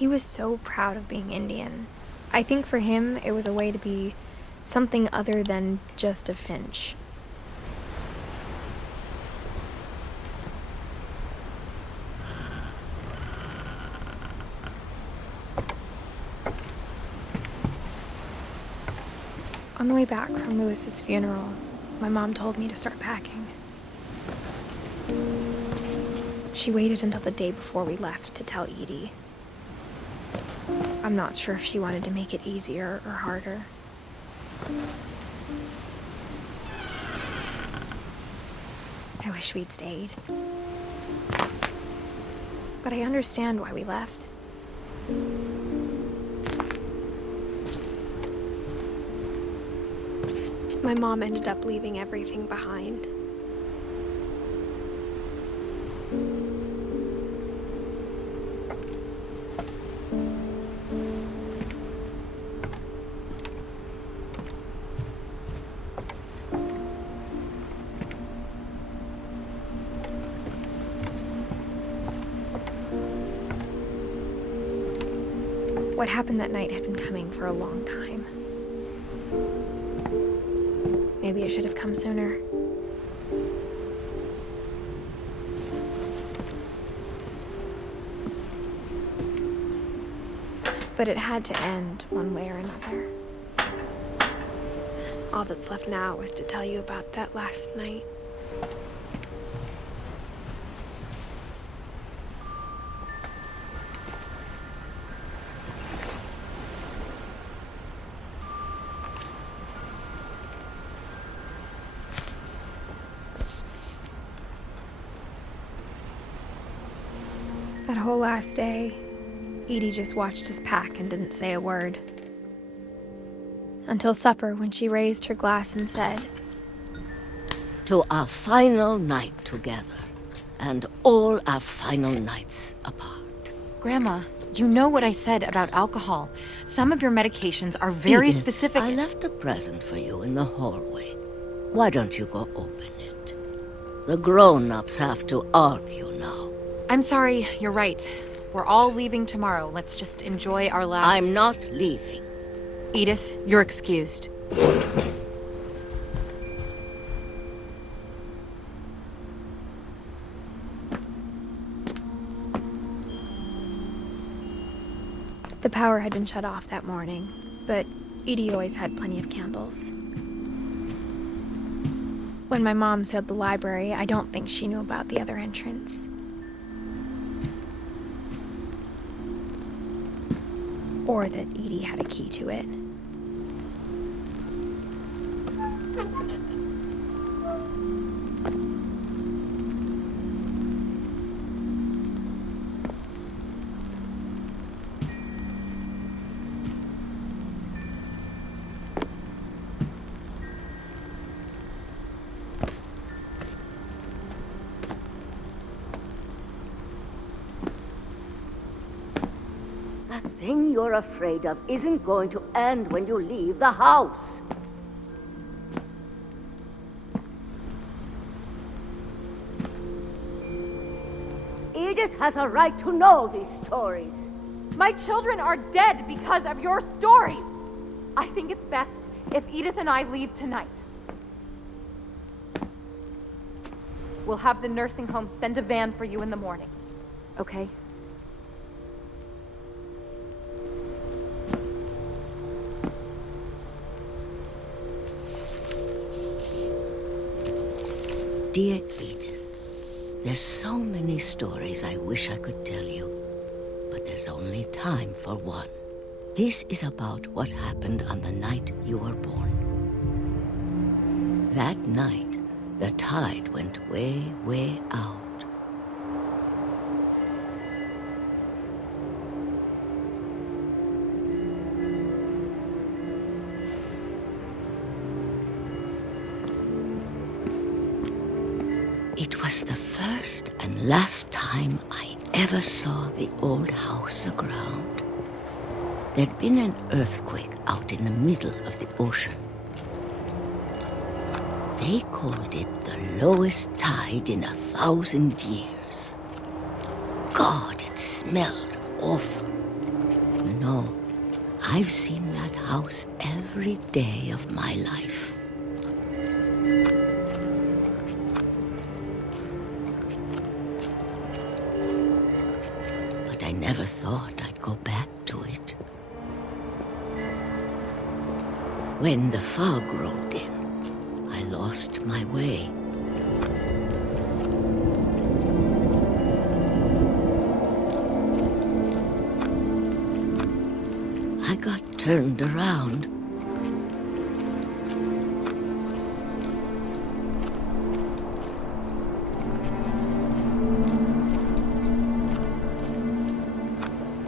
He was so proud of being Indian. I think for him, it was a way to be something other than just a Finch. On the way back from Lewis's funeral, my mom told me to start packing. She waited until the day before we left to tell Edie. I'm not sure if she wanted to make it easier or harder. I wish we'd stayed. But I understand why we left. My mom ended up leaving everything behind. What happened that night had been coming for a long time. Maybe it should have come sooner. But it had to end one way or another. All that's left now is to tell you about that last night. That whole last day, Edie just watched us pack and didn't say a word. Until supper, when she raised her glass and said, "To our final night together, and all our final nights apart." Grandma, you know what I said about alcohol. Some of your medications are very Edith, specific. I left a present for you in the hallway. Why don't you go open it? The grown-ups have to argue now. I'm sorry, you're right. We're all leaving tomorrow. Let's just enjoy our last... I'm not leaving. Edith, you're excused. the power had been shut off that morning, but Edie always had plenty of candles. When my mom sealed the library, I don't think she knew about the other entrance. Or that Edie had a key to it. That thing you're afraid of isn't going to end when you leave the house. Edith has a right to know these stories. My children are dead because of your stories. I think it's best if Edith and I leave tonight. We'll have the nursing home send a van for you in the morning, okay? Dear Edith, there's so many stories I wish I could tell you, but there's only time for one. This is about what happened on the night you were born. That night, the tide went way, way out. It was the first and last time I ever saw the old house aground. There'd been an earthquake out in the middle of the ocean. They called it the lowest tide in 1,000 years. God, it smelled awful. You know, I've seen that house every day of my life. But I never thought I'd go back to it. When the fog rolled in, I lost my way. I got turned around.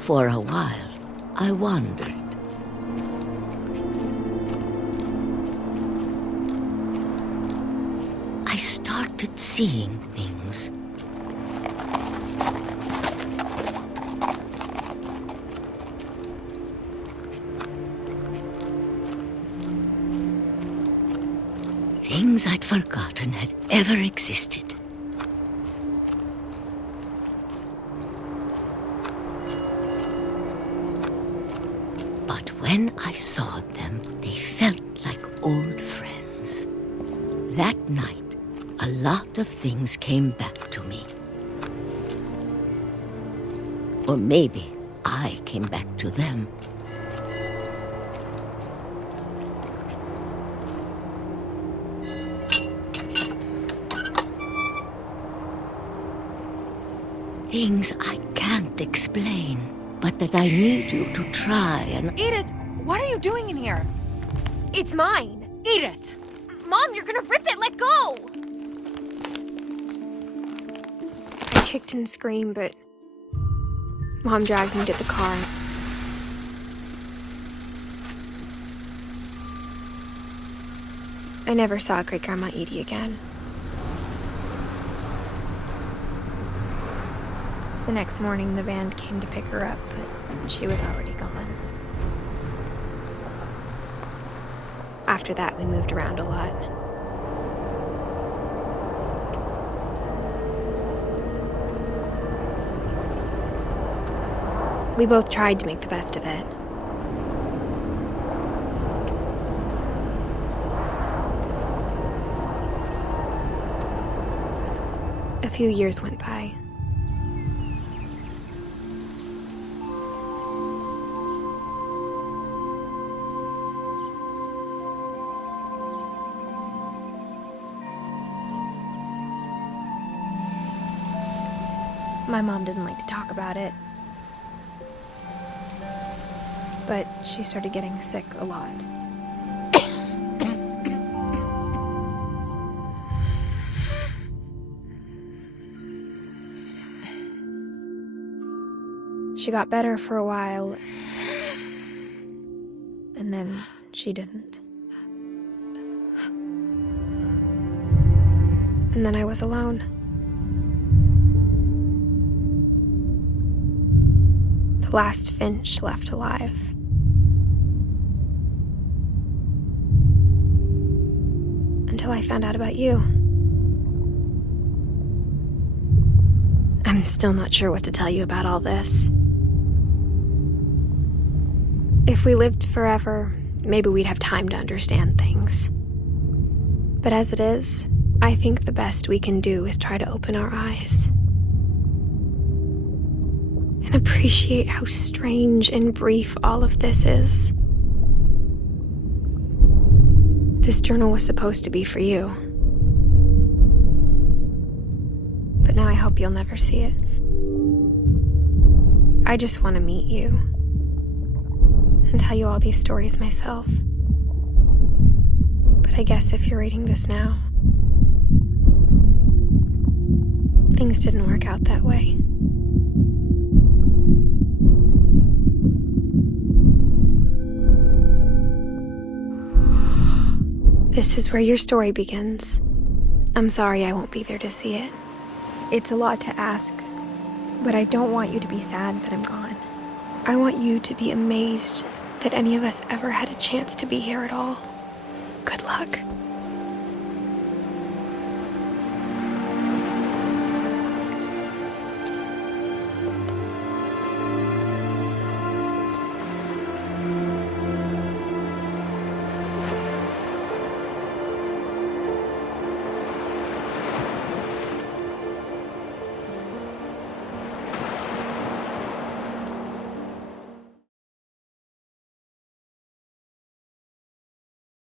For a while, I wandered. I started seeing things. Things I'd forgotten had ever existed. But when I saw them, they felt like old friends. That night, a lot of things came back to me. Or maybe I came back to them. Things I can't explain, but that I need you to try and... Edith, what are you doing in here? It's mine! Edith! Mom, you're gonna rip it! Let go! I kicked and screamed, but Mom dragged me to the car. I never saw Great-Grandma Edie again. The next morning, the band came to pick her up, but she was already gone. After that, we moved around a lot. We both tried to make the best of it. A few years went by. My mom didn't like to talk about it, but she started getting sick a lot. She got better for a while, and then she didn't. And then I was alone. The last Finch left alive. Until I found out about you. I'm still not sure what to tell you about all this. If we lived forever, maybe we'd have time to understand things. But as it is, I think the best we can do is try to open our eyes. And appreciate how strange and brief all of this is. This journal was supposed to be for you. But now I hope you'll never see it. I just want to meet you and tell you all these stories myself. But I guess if you're reading this now, things didn't work out that way. This is where your story begins. I'm sorry I won't be there to see it. It's a lot to ask, but I don't want you to be sad that I'm gone. I want you to be amazed that any of us ever had a chance to be here at all. Good luck.